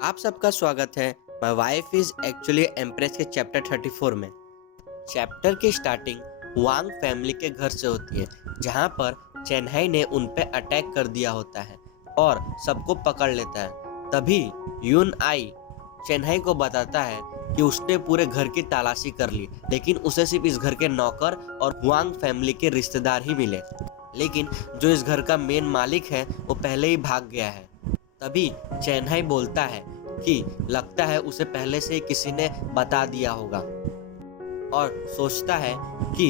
आप सबका स्वागत है my wife is actually empress के चैप्टर 34 में। चैप्टर की स्टार्टिंग वांग फैमिली के घर से होती है, जहां पर चेन्नई ने उन पे अटैक कर दिया होता है और सबको पकड़ लेता है। तभी यून आई चेन्नई को बताता है कि उसने पूरे घर की तलाशी कर ली, लेकिन उसे सिर्फ इस घर के नौकर और वांग फैमिली के रिश्तेदार ही मिले। लेकिन जो इस घर का मेन मालिक है वो पहले ही भाग गया है। तभी चेन्नई बोलता है कि लगता है उसे पहले से ही किसी ने बता दिया होगा और सोचता है कि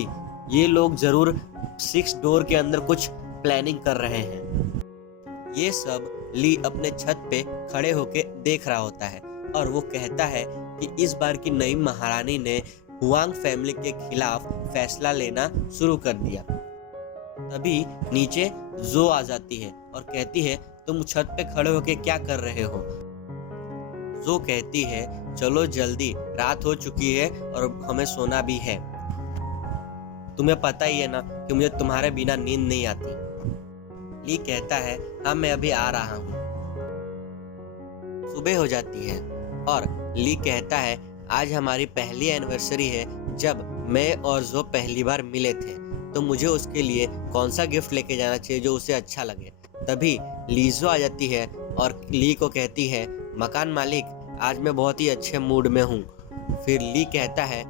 ये लोग जरूर 6 डोर के अंदर कुछ प्लानिंग कर रहे हैं। ये सब ली अपने छत पे खड़े होके देख रहा होता है और वो कहता है कि इस बार की नई महारानी ने हुआंग फैमिली के खिलाफ फैसला लेना शुरू कर दिया। तभी नीचे जो आ जाती है और कहती है, तुम छत पे खड़े होके क्या कर रहे हो? जो कहती है, चलो जल्दी, रात हो चुकी है और हमें सोना भी है। तुम्हें पता ही है ना कि मुझे तुम्हारे बिना नींद नहीं आती। ली कहता है, हाँ मैं अभी आ रहा हूँ। सुबह हो जाती है और ली कहता है, आज हमारी पहली एनिवर्सरी है जब मैं और जो पहली बार मिले थे, तो मुझे उसके लिए कौन सा गिफ्ट लेके जाना चाहिए जो उसे अच्छा लगे। तभी लीजो आ जाती है और ली को कहती है, मकान मालिक आज मैं बहुत ही अच्छे मूड में हूँ। फिर ली कहता है,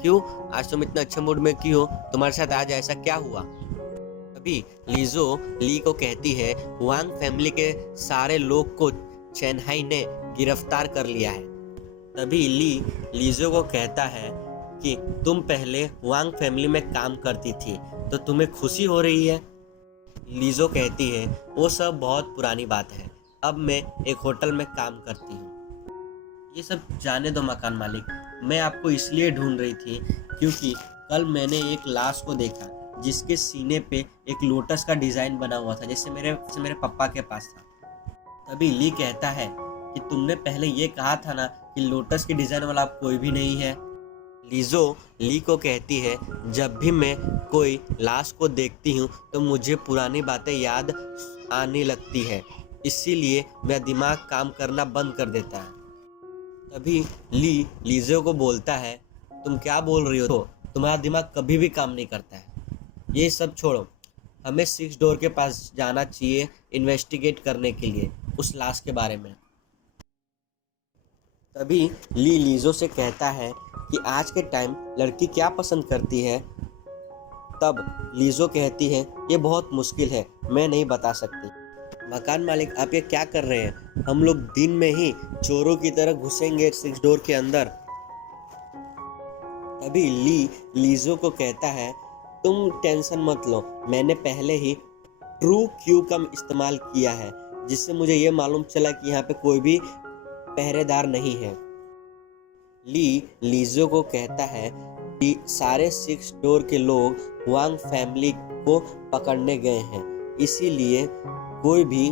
क्यों आज तुम इतने अच्छे मूड में क्यों? तुम्हारे साथ आज ऐसा क्या हुआ? तभी लीजो ली को कहती है, वांग फैमिली के सारे लोग को चेन्नई ने गिरफ्तार कर लिया है। तभी ली लीजो को कहता है कि तुम पहले वांग फैमिली में काम करती थी, तो तुम्हें खुशी हो रही है? लीजो कहती है, वो सब बहुत पुरानी बात है, अब मैं एक होटल में काम करती हूँ। ये सब जाने दो मकान मालिक, मैं आपको इसलिए ढूंढ रही थी क्योंकि कल मैंने एक लाश को देखा जिसके सीने पे एक लोटस का डिजाइन बना हुआ था, जैसे मेरे पापा के पास था। तभी ली कहता है कि तुमने पहले ये कहा था ना कि लोटस के डिजाइन वाला कोई भी नहीं है। लीजो ली को कहती है, जब भी मैं कोई लाश को देखती हूँ तो मुझे पुरानी बातें याद आने लगती है, इसीलिए मेरा दिमाग काम करना बंद कर देता है। तभी ली लीजो को बोलता है, तुम क्या बोल रही हो? तो तुम्हारा दिमाग कभी भी काम नहीं करता है। ये सब छोड़ो, हमें 6 डोर के पास जाना चाहिए इन्वेस्टिगेट करने के लिए उस लाश के बारे में। तभी ली लीजो से कहता है कि आज के टाइम लड़की क्या पसंद करती है। तब लीजो कहती है, ये बहुत मुश्किल है, मैं नहीं बता सकती। मकान मालिक आप ये क्या कर रहे हैं? हम लोग दिन में ही चोरों की तरह घुसेंगे 6 डोर के अंदर। तभी ली लीजो को कहता है, तुम टेंशन मत लो, मैंने पहले ही ट्रू क्यू का इस्तेमाल किया है, जिससे मुझे ये मालूम चला कि यहाँ पे कोई भी पहरेदार नहीं है। ली लीजो को कहता है कि सारे 6 डोर के लोग वांग फैमिली को पकड़ने गए हैं, इसीलिए कोई भी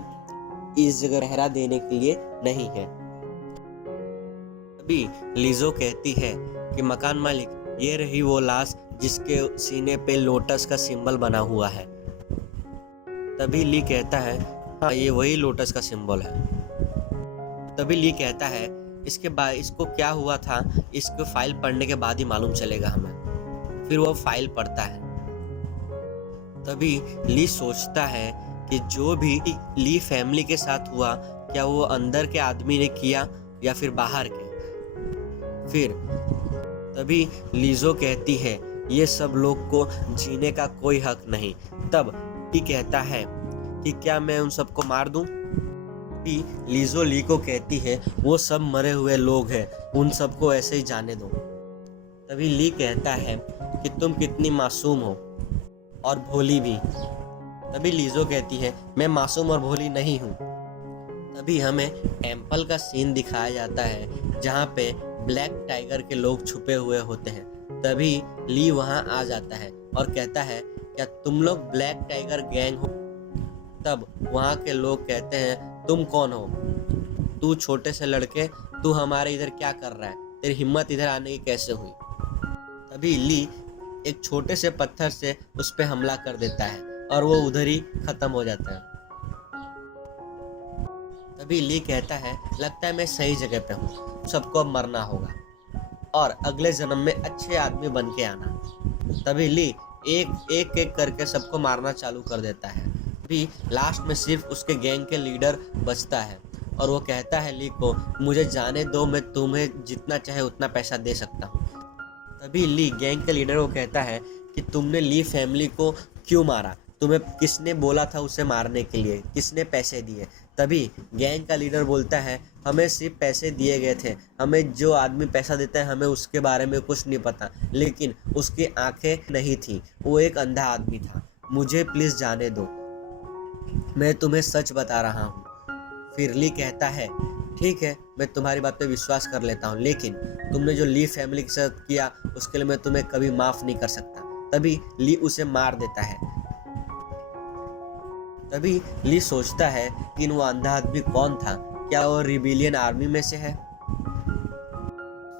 इस जगह पहरा देने के लिए नहीं है। तभी लीजो कहती है कि मकान मालिक, ये रही वो लाश जिसके सीने पे लोटस का सिंबल बना हुआ है। तभी ली कहता है, हाँ ये वही लोटस का सिंबल है। तभी ली कहता है, इसके बाद इसको क्या हुआ था इसको फाइल पढ़ने के बाद ही मालूम चलेगा हमें। फिर वो फाइल पढ़ता है। तभी ली सोचता है कि जो भी ली फैमिली के साथ हुआ, क्या वो अंदर के आदमी ने किया या फिर बाहर के। फिर तभी लीजो कहती है, ये सब लोग को जीने का कोई हक नहीं। तब ली कहता है कि क्या मैं उन सबको मार दूं? लीजो ली को कहती है, वो सब मरे हुए लोग हैं, उन सबको ऐसे ही जाने दो। तभी ली कहता है कि तुम कितनी मासूम हो और भोली भी। तभी लीजो कहती है, मैं मासूम और भोली नहीं हूँ। तभी हमें टेम्पल का सीन दिखाया जाता है जहाँ पे ब्लैक टाइगर के लोग छुपे हुए होते हैं। तभी ली वहाँ आ जाता है और कहता है, क्या तुम लोग ब्लैक टाइगर गैंग हो? तब वहाँ के लोग कहते हैं, तुम कौन हो? तू छोटे से लड़के, तू हमारे इधर क्या कर रहा है? तेरी हिम्मत इधर आने की कैसे हुई? तभी ली एक छोटे से पत्थर से उस पे हमला कर देता है और वो उधर ही खत्म हो जाता है। तभी ली कहता है, लगता है मैं सही जगह पे हूँ, सबको अब मरना होगा और अगले जन्म में अच्छे आदमी बन के आना। तभी ली एक एक एक करके सबको मारना चालू कर देता है। भी लास्ट में सिर्फ उसके गैंग के लीडर बचता है और वो कहता है ली को, मुझे जाने दो, मैं तुम्हें जितना चाहे उतना पैसा दे सकता हूँ। तभी ली गैंग के लीडर को कहता है कि तुमने ली फैमिली को क्यों मारा, तुम्हें किसने बोला था उसे मारने के लिए, किसने पैसे दिए। तभी गैंग का लीडर बोलता है, हमें सिर्फ पैसे दिए गए थे, हमें जो आदमी पैसा देता है हमें उसके बारे में कुछ नहीं पता, लेकिन उसकी आंखें नहीं थी, वो एक अंधा आदमी था, मुझे प्लीज़ जाने दो, मैं तुम्हें सच बता रहा हूँ। फिर ली कहता है, ठीक है, मैं तुम्हारी बात पे विश्वास कर लेता हूँ, लेकिन तुमने जो ली फैमिली के साथ किया उसके लिए मैं तुम्हें कभी माफ़ नहीं कर सकता। तभी ली उसे मार देता है। तभी ली सोचता है कि वो अंधा आदमी कौन था, क्या वो रिबेलियन आर्मी में से है।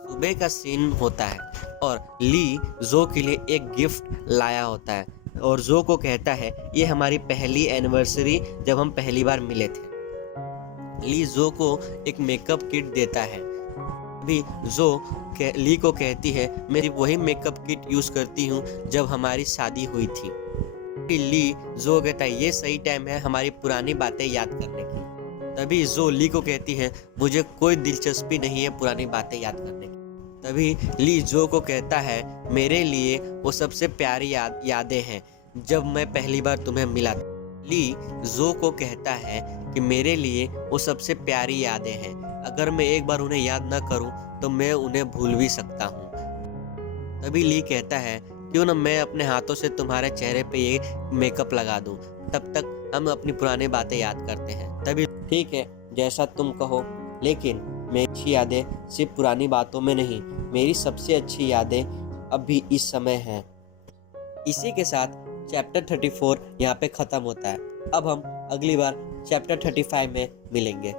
सुबह का सीन होता है और ली जो के लिए एक गिफ्ट लाया होता है और जो को कहता है, ये हमारी पहली एनिवर्सरी जब हम पहली बार मिले थे। ली जो को एक मेकअप किट देता है। अभी जो ली को कहती है, मैं वही मेकअप किट यूज़ करती हूँ जब हमारी शादी हुई थी। ली जो कहता है, ये सही टाइम है हमारी पुरानी बातें याद करने की। तभी जो ली को कहती है, मुझे कोई दिलचस्पी नहीं है पुरानी बातें याद करने की। तभी ली जो को कहता है, मेरे लिए वो सबसे प्यारी यादें हैं जब मैं पहली बार तुम्हें मिला था। ली जो को कहता है कि मेरे लिए वो सबसे प्यारी यादें हैं, अगर मैं एक बार उन्हें याद ना करूं तो मैं उन्हें भूल भी सकता हूं। तभी ली कहता है, क्यों ना मैं अपने हाथों से तुम्हारे चेहरे पे ये मेकअप लगा दूं, तब तक हम अपनी पुरानी बातें याद करते हैं। तभी ठीक है, जैसा तुम कहो, लेकिन मेरी अच्छी यादें सिर्फ पुरानी बातों में नहीं, मेरी सबसे अच्छी यादें अभी इस समय हैं। इसी के साथ चैप्टर 34 यहाँ पे ख़त्म होता है। अब हम अगली बार चैप्टर 35 में मिलेंगे।